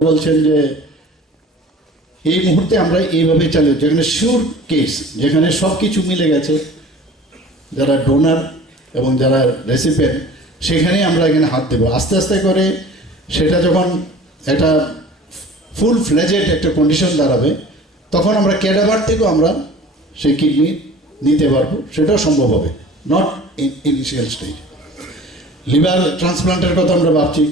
বলছেন যে এই মুহূর্তে আমরা এইভাবে চালিয়ে যেখানে শিওর কেস, যেখানে সব কিছু মিলে গেছে, যারা ডোনার এবং যারা রেসিপিয়েন্ট, সেখানেই আমরা এখানে হাত দেবো আস্তে আস্তে করে। সেটা যখন একটা ফুল ফ্লেজেড একটা কন্ডিশন দাঁড়াবে, তখন আমরা ক্যাডাভার থেকেও আমরা সেই কিডনি নিতে পারবো, সেটাও সম্ভব হবে, নট ইনিশিয়াল স্টেজ। লিভার ট্রান্সপ্লান্টের কথা আমরা ভাবছি,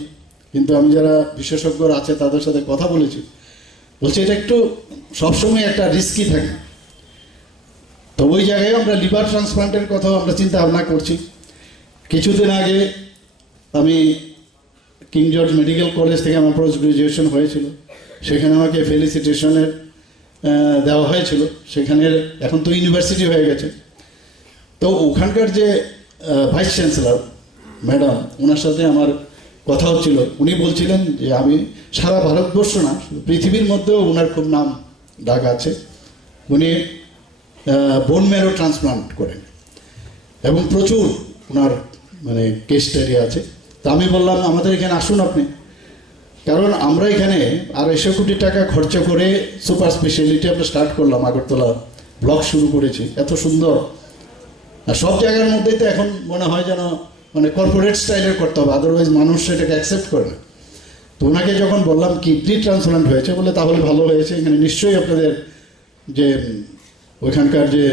কিন্তু আমি যারা বিশেষজ্ঞরা আছে তাদের সাথে কথা বলেছি, বলছে এটা একটু সবসময় একটা রিস্কি থাকে। তো ওই জায়গায় আমরা লিভার ট্রান্সপ্লান্টের কথা আমরা চিন্তা ভাবনা করছি। কিছুদিন আগে আমি কিং জর্জ মেডিকেল কলেজ থেকে আমার পোস্ট গ্রাজুয়েশন হয়েছিল, সেখানে আমাকে ফেলিসিটেশনের দেওয়া হয়েছিল। সেখানে এখন তো ইউনিভার্সিটি হয়ে গেছে। তো ওখানকার যে ভাইস চ্যান্সেলর ম্যাডাম, ওনার সাথে আমার কথা হচ্ছিল। উনি বলছিলেন যে আমি সারা ভারতবর্ষ না, পৃথিবীর মধ্যেও ওনার খুব নাম ডাক আছে। উনি বোন ম্যারো ট্রান্সপ্লান্ট করেন এবং প্রচুর ওনার মানে কেস স্টাডি আছে। তা আমি বললাম আমাদের এখানে আসুন আপনি, কারণ আমরা এখানে 250 কোটি টাকা খরচ করে সুপার স্পেশালিটি আমরা স্টার্ট করলাম, আগরতলা ব্লক শুরু করেছি। এত সুন্দর, আর সব জায়গার মধ্যেই তো এখন মনে হয় যেন মানে কর্পোরেট স্টাইলের করতে হবে, আদারওয়াইজ মানুষ সেটাকে অ্যাকসেপ্ট করে না। তো ওনাকে যখন বললাম কিডনি ট্রান্সপ্লান্ট হয়েছে, বলে তাহলে ভালো হয়েছে, এখানে নিশ্চয়ই আপনাদের যে ওইখানকার যে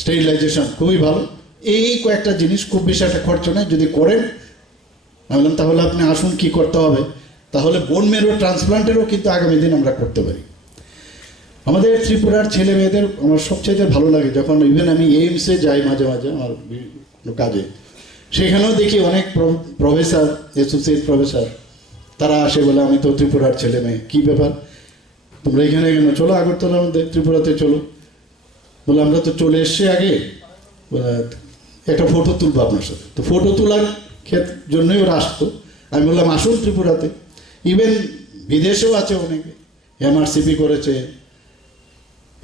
স্টেরিলাইজেশন খুবই ভালো, এই কয়েকটা জিনিস খুব বেশি একটা খরচ নেই, যদি করেন। আমি বললাম তাহলে আপনি আসুন, কি করতে হবে। তাহলে বোন ম্যারো ট্রান্সপ্লান্টেরও কিন্তু আগামী দিন আমরা করতে পারি। আমাদের ত্রিপুরার ছেলে মেয়েদের আমার সবচেয়ে ভালো লাগে যখন ইভেন আমি এইমসে যাই মাঝে মাঝে আমার কাজে, সেখানেও দেখি অনেক প্রফেসর, অ্যাসোসিয়েট প্রফেসর, তারা আসে বলে আমি তো ত্রিপুরার ছেলে মেয়ে, কী ব্যাপার তোমরা এখানে কেন, চলো আগরতলার মধ্যে ত্রিপুরাতে চলো। বলে আমরা তো চলে এসছি আগে, একটা ফটো তুলবো আপনার সাথে। তো ফটো তোলার জন্যই ওরা আসতো। আমি বললাম আসুন ত্রিপুরাতে, ইভেন বিদেশেও আছে অনেকে, এমআরসিপি করেছে,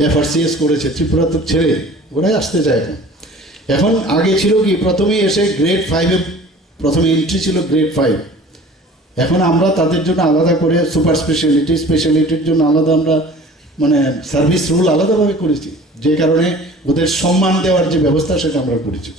এফআরসিএস করেছে, ত্রিপুরা তো ছেড়ে ওরাই আসতে চায় এখন। এখন আগে ছিল কি, প্রথমেই এসে গ্রেড 5-এ প্রথমে এন্ট্রি ছিল গ্রেড 5। এখন আমরা তাদের জন্য আলাদা করে সুপার স্পেশালিটির জন্য আলাদা আমরা মানে সার্ভিস রুল আলাদাভাবে করেছি, যে কারণে ওদের সম্মান দেওয়ার যে ব্যবস্থা সেটা আমরা করেছি।